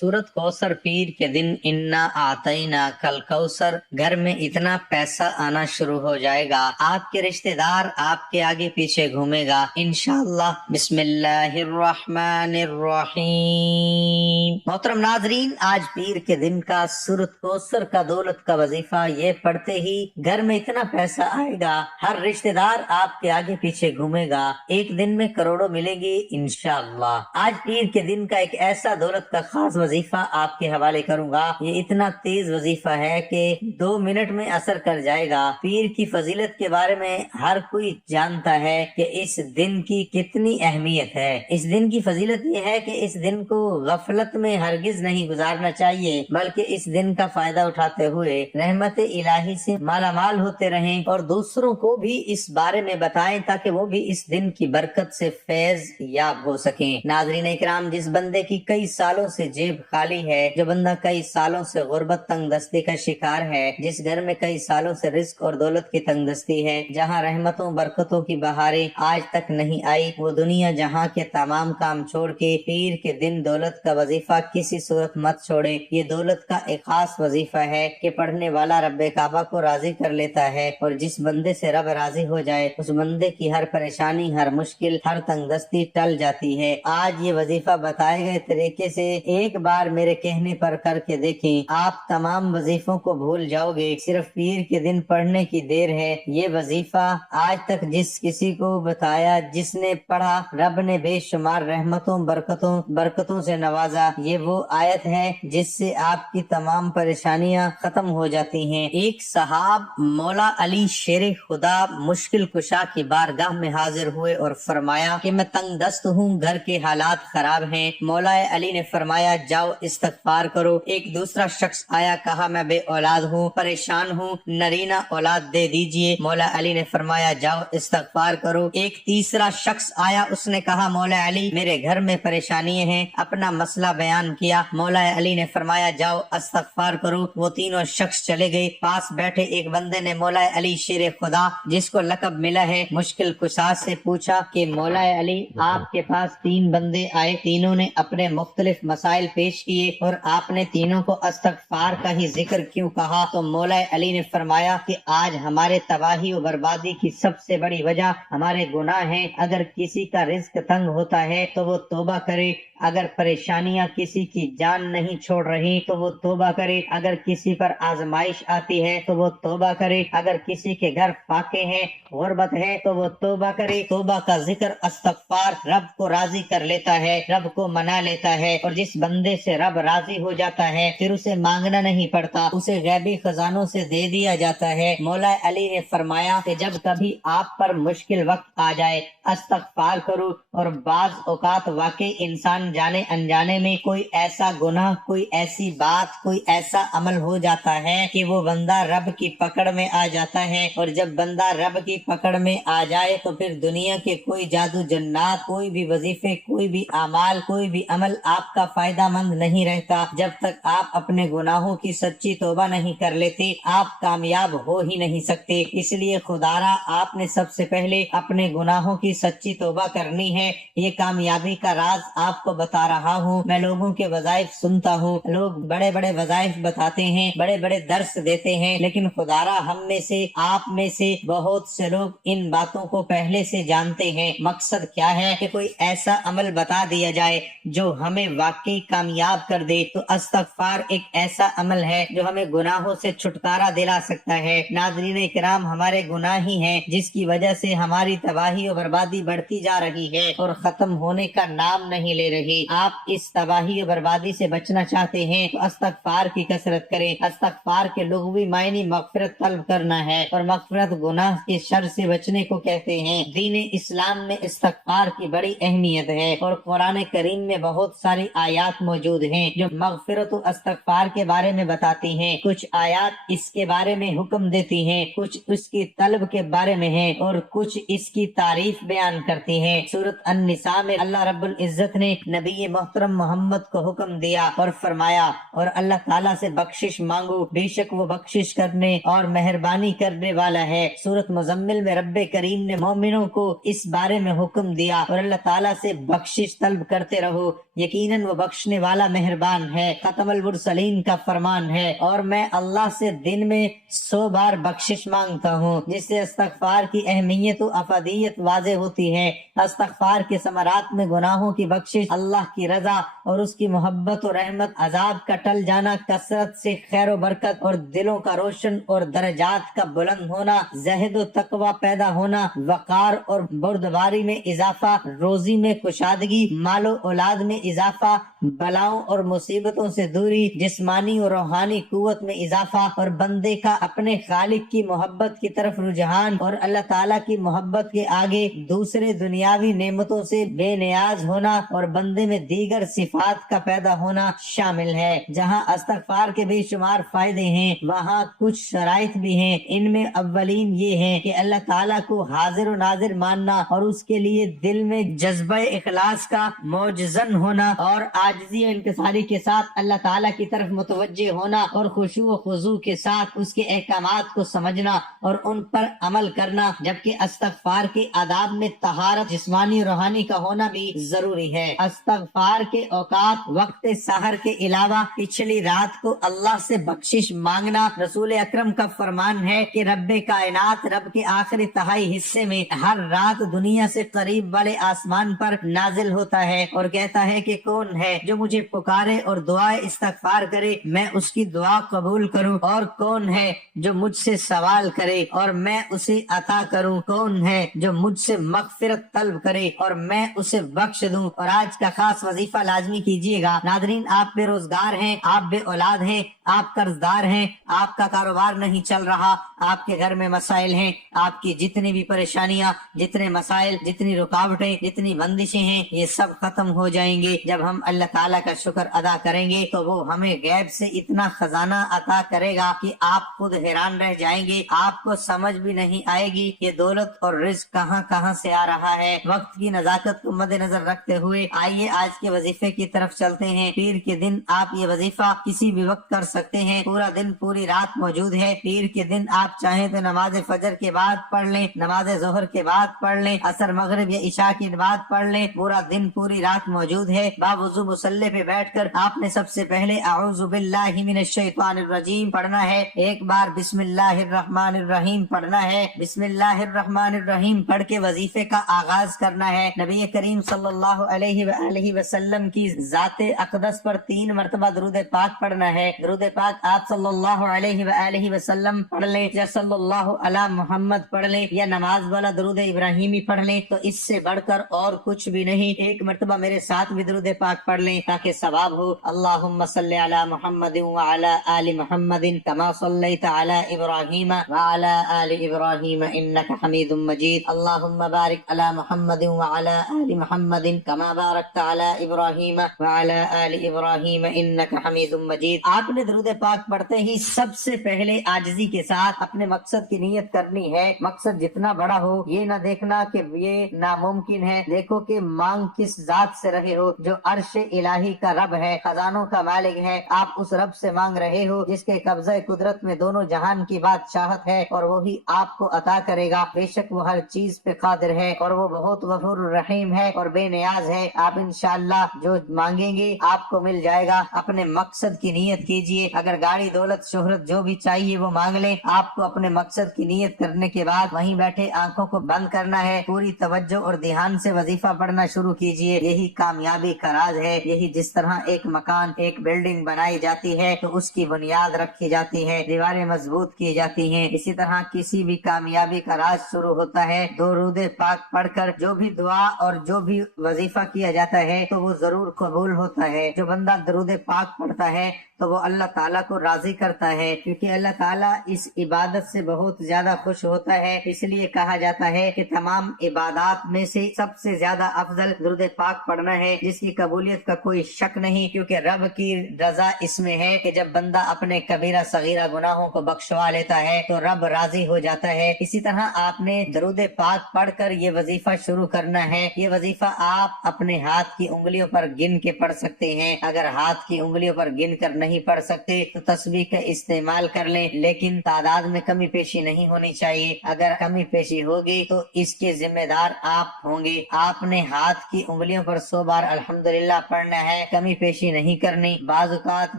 सूरत कौसर पीर के दिन इन्ना आतईना कल कौसर। घर में इतना पैसा आना शुरू हो जाएगा, आपके रिश्तेदार आपके आगे पीछे घूमेगा इंशाअल्लाह। बिस्मिल्लाहिर्रहमानिर्रहीम। मोहतरम नाजरीन, आज पीर के दिन का सूरत कौसर का दौलत का वजीफा ये पढ़ते ही घर में इतना पैसा आएगा, हर रिश्तेदार आपके आगे पीछे घूमेगा, एक दिन में करोड़ों मिलेंगे इंशाअल्लाह। आज पीर के दिन का एक ऐसा दौलत का खास वजीफा आपके हवाले करूंगा। ये इतना तेज वजीफा है कि 2 मिनट में असर कर जाएगा। पीर की फजीलत के बारे में हर कोई जानता है कि इस दिन की कितनी अहमियत है। इस दिन की फजीलत ये है कि इस दिन को गफलत में हरगिज नहीं गुजारना चाहिए, बल्कि इस दिन का फायदा उठाते हुए रहमत इलाही से मालामाल होते रहें और दूसरों को भी इस बारे में बताएं ताकि वो भी इस दिन की बरकत से फैज याब हो सकें। नाज़रीन इकराम, जिस बंदे की कई सालों से जेब खाली है, जो बंदा कई सालों से गुर्बत तंगदस्ती का शिकार है, जिस घर में कई सालों से रिस्क और दौलत की तंगदस्ती है, जहाँ रहमतों बरकतों की बहारें आज तक नहीं आई, वो दुनिया जहाँ के तमाम काम छोड़ के पीर के दिन दौलत का वजीफा किसी सूरत मत छोड़े। ये दौलत का एक खास वजीफा है कि पढ़ने वाला रब्बे काबा को राजी कर लेता है, और जिस बंदे से रब राजी हो जाए उस बंदे की हर परेशानी, हर मुश्किल, हर तंगदस्ती टल जाती है। आज ये वजीफा बताए गए तरीके से एक बार मेरे कहने पर करके देखें, आप तमाम वजीफों को भूल जाओगे। सिर्फ पीर के दिन पढ़ने की देर है। ये वजीफा आज तक जिस किसी को बताया, जिसने पढ़ा, रब ने बेशुमार रहमतों बरकतों से नवाजा। ये वो आयत है जिससे आपकी तमाम परेशानियां खत्म हो जाती हैं। एक सहाब मौला अली शेर खुदा मुश्किल कुशा की बारगाह में हाजिर हुए और फरमाया कि मैं तंग दस्त हूँ, घर के हालात खराब हैं। मौला अली ने फरमाया जाओ इस्तगफार करो। एक दूसरा शख्स आया, कहा मैं बे औलाद हूँ, परेशान हूँ, नरीना औलाद दे दीजिए। मौला अली ने फरमाया जाओ इस्तगफार करो। एक तीसरा शख्स आया, उसने कहा मौला अली मेरे घर में परेशानी है, अपना मसला बयान किया। मौला अली ने फरमाया जाओ इस्तगफार करो। वो तीनों शख्स चले गए। पास बैठे एक बंदे ने मौला अली शेर खुदा, जिसको लकब मिला है मुश्किल कुशा, से पूछा कि मौला अली आपके पास 3 बंदे आए, तीनों ने अपने मुख्तलिफ मसाइल पेश किए और आपने तीनों को इस्तगफार का ही जिक्र क्यों कहा? तो मौला अली ने फरमाया कि आज हमारे तबाही और बर्बादी की सबसे बड़ी वजह हमारे गुनाह हैं। अगर किसी का रिज्क तंग होता है तो वो तौबा करे, अगर परेशानियां किसी की जान नहीं छोड़ रही तो वो तौबा करे, अगर किसी पर आजमाइश आती है तो वो तौबा करे, अगर किसी के घर फाके हैं, गुर्बत है तो वो तौबा करे। तौबा का जिक्र, इस्तगफार रब को राजी कर लेता है, रब को मना लेता है, और जिस बंदे से रब राजी हो जाता है फिर उसे मांगना नहीं पड़ता, उसे गैबी खजानों से दे दिया जाता है। मौला अली ने फरमाया कि जब कभी आप पर मुश्किल वक्त आ जाए इस्तगफार करो, और बाज औकात वाकई इंसान जाने अनजाने में कोई ऐसा गुनाह, कोई ऐसी बात, कोई ऐसा अमल हो जाता है कि वो बंदा रब की पकड़ में आ जाता है, और जब बंदा रब की पकड़ में आ जाए तो फिर दुनिया के कोई जादू जन्नात, कोई भी वजीफे, कोई भी अमाल, कोई भी अमल आपका फायदा मंद नहीं रहता। जब तक आप अपने गुनाहों की सच्ची तौबा नहीं कर लेते आप कामयाब हो ही नहीं सकते। इसलिए खुदारा आपने सबसे पहले अपने गुनाहों की सच्ची तौबा करनी है। ये कामयाबी का राज आपको बता रहा हूँ। मैं लोगों के वज़ाइफ सुनता हूँ, लोग बड़े बड़े वज़ाइफ बताते हैं, बड़े बड़े दर्स देते हैं, लेकिन खुदारा हम में से, आप में से बहुत से लोग इन बातों को पहले से जानते हैं। मकसद क्या है कि कोई ऐसा अमल बता दिया जाए जो हमें वाकई कामयाब कर दे। तो इस्तगफार एक ऐसा अमल है जो हमें गुनाहों से छुटकारा दिला सकता है। नाज़रीन इकराम, हमारे गुनाह ही हैं जिसकी वजह से हमारी तबाही और बर्बादी बढ़ती जा रही है और खत्म होने का नाम नहीं ले रही। आप इस तबाही और बर्बादी से बचना चाहते हैं तो इस्तगफार की कसरत करें। इस्तगफार के लुग़वी मायने मग़फ़िरत तलब करना है, और मग़फ़िरत गुनाह के शर से बचने को कहते हैं। दीन इस्लाम में इस्तगफार की बड़ी अहमियत है, और कुरान करीम में बहुत सारी आयात मौजूद हैं जो मग़फ़िरत और इस्तगफार के बारे में बताती हैं। कुछ आयात इसके बारे में हुक्म देती हैं, कुछ उसकी तलब के बारे में है, और कुछ इसकी तारीफ बयान करती हैं। सूरत अन-निसा में अल्लाह रब्बुल इज्जत ने नबी मोहतरम मोहम्मद को हुक्म दिया और फरमाया, और अल्लाह ताला से बख्शिश मांगो, बेशक वो बख्शिश करने और मेहरबानी करने वाला है। सूरत मुज़म्मिल में रब्बे करीम ने मोमिनों को इस बारे में हुक्म दिया, और अल्लाह ताला से बख्शिश तलब करते रहो, यकीनन वो बख्शने والا مہربان ہے۔ ختم المرسلین کا فرمان ہے، اور میں اللہ سے دن میں 100 بار بخشش مانگتا ہوں، جس سے استغفار کی اہمیت و افادیت واضح ہوتی ہے۔ استغفار کے ثمرات میں گناہوں کی بخشش، اللہ کی رضا اور اس کی محبت و رحمت، عذاب کا ٹل جانا، کثرت سے خیر و برکت اور دلوں کا روشن اور درجات کا بلند ہونا، زہد و تقوی پیدا ہونا، وقار اور بردباری میں اضافہ، روزی میں کشادگی، مال و اولاد میں اضافہ، بلاؤں اور مصیبتوں سے دوری، جسمانی اور روحانی قوت میں اضافہ، اور بندے کا اپنے خالق کی محبت کی طرف رجحان، اور اللہ تعالیٰ کی محبت کے آگے دوسرے دنیاوی نعمتوں سے بے نیاز ہونا، اور بندے میں دیگر صفات کا پیدا ہونا شامل ہے۔ جہاں استغفار کے بے شمار فائدے ہیں، وہاں کچھ شرائط بھی ہیں۔ ان میں اولین یہ ہے کہ اللہ تعالیٰ کو حاضر و ناظر ماننا، اور اس کے لیے دل میں جذبہ اخلاص کا موجزن ہونا، اور عاجزی و انکساری کے ساتھ اللہ تعالیٰ کی طرف متوجہ ہونا، اور خشوع و خضوع کے ساتھ اس کے احکامات کو سمجھنا اور ان پر عمل کرنا۔ جبکہ استغفار کے آداب میں طہارت جسمانی اور روحانی کا ہونا بھی ضروری ہے۔ استغفار کے اوقات، وقت سحر کے علاوہ پچھلی رات کو اللہ سے بخشش مانگنا۔ رسول اکرم کا فرمان ہے کہ رب کائنات رب کے آخری تہائی حصے میں ہر رات دنیا سے قریب والے آسمان پر نازل ہوتا ہے اور کہتا ہے کہ کون ہے جو مجھے پکارے اور دعائے استغفار کرے، میں اس کی دعا قبول کروں، اور کون ہے جو مجھ سے سوال کرے اور میں اسے عطا کروں، کون ہے جو مجھ سے مغفرت طلب کرے اور میں اسے بخش دوں۔ اور آج کا خاص وظیفہ لازمی کیجیے گا۔ ناظرین، آپ بے روزگار ہیں، آپ بے اولاد ہیں، آپ قرض دار ہیں، آپ کا کاروبار نہیں چل رہا، آپ کے گھر میں مسائل ہیں، آپ کی جتنی بھی پریشانیاں، جتنے مسائل، جتنی رکاوٹیں، جتنی بندشیں ہیں، یہ سب ختم ہو جائیں گے جب ہم اللہ تعالیٰ کا شکر ادا کریں گے۔ تو وہ ہمیں غیب سے اتنا خزانہ عطا کرے گا کہ آپ خود حیران رہ جائیں گے، آپ کو سمجھ بھی نہیں آئے گی کہ دولت اور رزق کہاں کہاں سے آ رہا ہے۔ وقت کی نزاکت کو مد نظر رکھتے ہوئے آئیے آج کے وظیفے کی طرف چلتے ہیں۔ پیر کے دن آپ یہ وظیفہ کسی بھی وقت کر سکتے ہیں، پورا دن پوری رات موجود ہے۔ پیر کے دن آپ چاہیں تو نماز فجر کے بعد پڑھ لیں، نماز ظہر کے بعد پڑھ لیں، عصر مغرب یا عشاء کے بعد پڑھ لیں، پورا دن پوری رات موجود ہے۔ باوضو مصلی پہ بیٹھ کر آپ نے سب سے پہلے اعوذ باللہ من الشیطان الرجیم پڑھنا ہے، ایک بار بسم اللہ الرحمن الرحیم پڑھنا ہے۔ بسم اللہ الرحمن الرحیم پڑھ کے وظیفے کا آغاز کرنا ہے۔ نبی کریم صلی اللہ علیہ وآلہ وسلم کی ذات اقدس پر 3 مرتبہ درود پاک پڑھنا ہے۔ درود پاک آپ صلی اللہ علیہ وآلہ وسلم پڑھ لیں یا صلی اللہ علی محمد پڑھ لیں یا نماز والا درود ابراہیمی پڑھ لیں، تو اس سے بڑھ کر اور کچھ بھی نہیں۔ ایک مرتبہ میرے ساتھ بھی درود پاک پڑھ لیں تاکہ ثواب ہو۔ اللہم صلی علی محمد وعلی آل محمد کما صلیت علی ابراہیم وعلی آل ابراہیم انک حمید مجید۔ اللہم بارک علی محمد وعلی آل محمد کما بارکت علی ابراہیم وعلی آل ابراہیم انک حمید مجید۔ آپ نے درود پاک پڑھتے ہی سب سے پہلے عاجزی کے ساتھ اپنے مقصد کی نیت کرنی ہے۔ مقصد جتنا بڑا ہو، یہ نہ دیکھنا کہ یہ ناممکن ہے، دیکھو کہ مانگ کس ذات سے رہے ہو جو عرش الہی کا رب ہے، خزانوں کا مالک ہے۔ آپ اس رب سے مانگ رہے ہو جس کے قبضہ قدرت میں دونوں جہان کی بادشاہت ہے، اور وہی آپ کو عطا کرے گا۔ بے شک وہ ہر چیز پہ قادر ہے، اور وہ بہت غفور الرحیم ہے اور بے نیاز ہے۔ آپ انشاءاللہ جو مانگیں گے آپ کو مل جائے گا۔ اپنے مقصد کی نیت کیجئے۔ اگر گاڑی، دولت، شہرت جو بھی چاہیے وہ مانگ لیں۔ آپ کو اپنے مقصد کی نیت کرنے کے بعد وہیں بیٹھے آنکھوں کو بند کرنا ہے، پوری توجہ اور دھیان سے وظیفہ پڑھنا شروع کیجئے۔ یہی کامیابی کا راز ہے۔ یہی جس طرح ایک مکان، ایک بلڈنگ بنائی جاتی ہے تو اس کی بنیاد رکھی جاتی ہے، دیواریں مضبوط کی جاتی ہیں، اسی طرح کسی بھی کامیابی کا راز شروع ہوتا ہے درود پاک پڑھ کر۔ جو بھی دعا اور جو بھی وظیفہ کیا جاتا ہے تو وہ ضرور قبول ہوتا ہے۔ جو بندہ درود پاک پڑھتا ہے تو وہ اللہ تعالیٰ کو راضی کرتا ہے، کیونکہ اللہ تعالیٰ اس عبادت سے بہت زیادہ خوش ہوتا ہے۔ اس لیے کہا جاتا ہے کہ تمام عبادات میں سے سب سے زیادہ افضل درود پاک پڑھنا ہے، جس کی قبولیت کا کوئی شک نہیں، کیونکہ رب کی رضا اس میں ہے کہ جب بندہ اپنے کبیرہ صغیرہ گناہوں کو بخشوا لیتا ہے تو رب راضی ہو جاتا ہے۔ اسی طرح آپ نے درود پاک پڑھ کر یہ وظیفہ شروع کرنا ہے۔ یہ وظیفہ آپ اپنے ہاتھ کی انگلیوں پر گن کے پڑھ سکتے ہیں۔ اگر ہاتھ کی انگلیوں پر گن کر نہیں پڑھ سکتے تو تسبیح کا استعمال کر لیں، لیکن تعداد میں کمی پیشی نہیں ہونی چاہیے۔ اگر کمی پیشی ہوگی تو اس کے ذمہ دار آپ ہوں گے۔ آپ نے ہاتھ کی انگلیوں پر 100 بار الحمدللہ پڑھنا ہے، है, कमी पेशी नहीं करनी। बाज़ औक़ात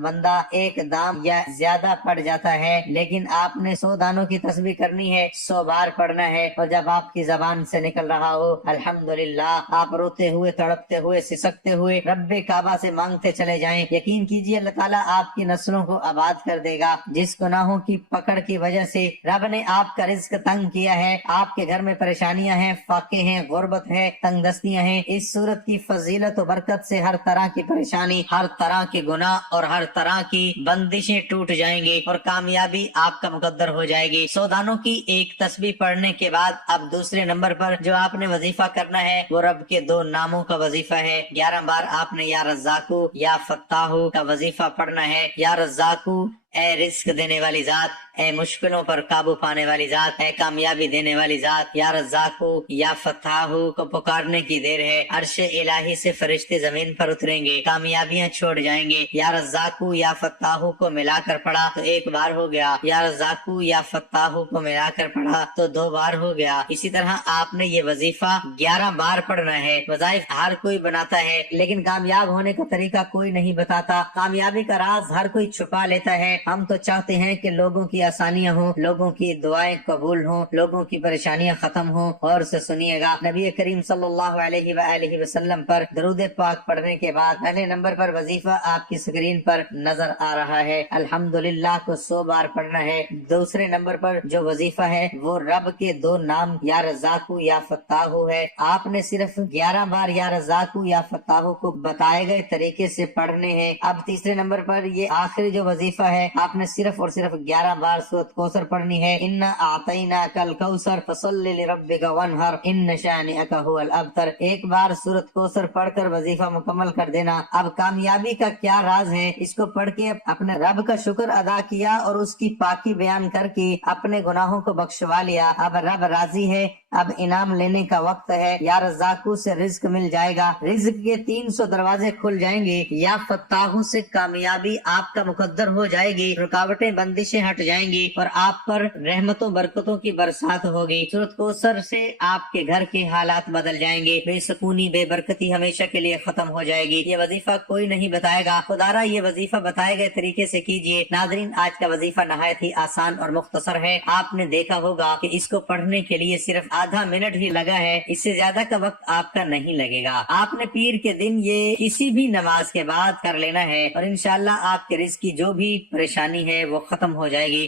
बंदा एक दाम या ज्यादा पड़ जाता है, लेकिन आपने 100 दानों की तस्बीह करनी है, 100 बार पढ़ना है, और जब आपकी जबान से निकल रहा हो अल्हम्दुलिल्लाह, आप रोते हुए, तड़पते हुए, सिसकते हुए रब्बे काबा से मांगते चले जाएं। यकीन कीजिए अल्लाह ताला आपकी नस्लों को आबाद कर देगा। जिस गुनाहों की पकड़ की वजह से रब ने आपका रिज्क तंग किया है, आपके घर में परेशानियां हैं, फाके हैं, गुर्बत है, तंगदस्तियां हैं, इस सूरत की फजीलत और बरकत से हर तरह की परेशानी, हर तरह के गुनाह और हर तरह की बंदिशें टूट जाएंगी और कामयाबी आपका मुकद्दर हो जाएगी। 100 दानों की एक तस्बीह पढ़ने के बाद अब दूसरे नंबर पर जो आपने वजीफा करना है वो रब के 2 नामों का वजीफा है। 11 बार आपने या रज़्ज़ाकू या फत्ताहू का वजीफा पढ़ना है। या रज़्ज़ाकू, ए रिस्क देने वाली जात, ए मुश्किलों पर काबू पाने वाली जात, ए कामयाबी देने वाली जात। या रज़्ज़ाकू या फत्ताहू को पुकारने की देर है, अर्श इलाही से फरिश्ते जमीन पर उतरेंगे, कामयाबियां छोड़ जाएंगे। या रज़्ज़ाकू या फत्ताहू को मिलाकर पढ़ा तो 1 बार हो गया, या रज़्ज़ाकू या फत्ताहू को मिलाकर पढ़ा तो 2 बार हो गया। इसी तरह आपने ये वजीफा 11 बार पढ़ना है। वज़ाइफ हर कोई बनाता है, लेकिन कामयाब होने का तरीका कोई नहीं बताता। कामयाबी का राज हर कोई छुपा लेता है। हम तो चाहते हैं कि लोगों की आसानियां हो, लोगों की दुआएं कबूल हो, लोगों की परेशानियां खत्म हो। और से सुनिएगा, नबी करीम सल्लल्लाहु अलैहि वसल्लम पर दरूद पाक पढ़ने के बाद पहले नंबर पर वजीफा आपकी स्क्रीन पर नजर आ रहा है। अल्हम्दुलिल्लाह को 100 बार पढ़ना है। दूसरे नंबर पर जो वजीफा है वो रब के 2 नाम या रज़्ज़ाकू या फत्ताहू है। आपने सिर्फ 11 बार या रज़्ज़ाकू या फत्ताहू को बताए गए तरीके से पढ़ने हैं। अब तीसरे नंबर पर ये आखिरी जो वजीफा है, आपने सिर्फ और सिर्फ 11 बार सूरत कौसर पढ़नी है। इन्ना आतैना कल कौसर फसल्लि लिरब्बिका वनहर इन्न शानिअका हुवल अबतर। 1 बार सूरत कौसर पढ़कर वजीफा मुकम्मल कर देना। अब कामयाबी का क्या राज है, इसको पढ़ के अपने रब का शुक्र अदा किया और उसकी पाकी बयान करके अपने गुनाहों को बख्शवा लिया। अब रब राजी है, अब इनाम लेने का वक्त है। या रज़्ज़ाकू से रिज्क मिल जाएगा, रिज्क के 300 दरवाजे खुल जाएंगे। या फत्ताहू से कामयाबी आपका मुकद्दर हो जाएगी, रुकावटें बंदिशें हट जाएंगी और आप पर रहमतों बरकतों की बरसात होगी। सूरत कौसर से आपके घर के हालात बदल जाएंगे, बेसकूनी बेबरकती हमेशा के लिए खत्म हो जाएगी। ये वजीफा कोई नहीं बताएगा, खुदारा ये वजीफा बताए गए तरीके से कीजिए। नाज़रीन, आज का वजीफा नहायत ही आसान और मुख्तसर है। आपने देखा होगा कि इसको पढ़ने के लिए सिर्फ आधा मिनट ही लगा है, इससे ज्यादा का वक्त आपका नहीं लगेगा। आपने पीर के दिन ये किसी भी नमाज के बाद कर लेना है और इंशाअल्लाह आपके रिज़्क की जो भी परेशानी है वो खत्म हो जाएगी।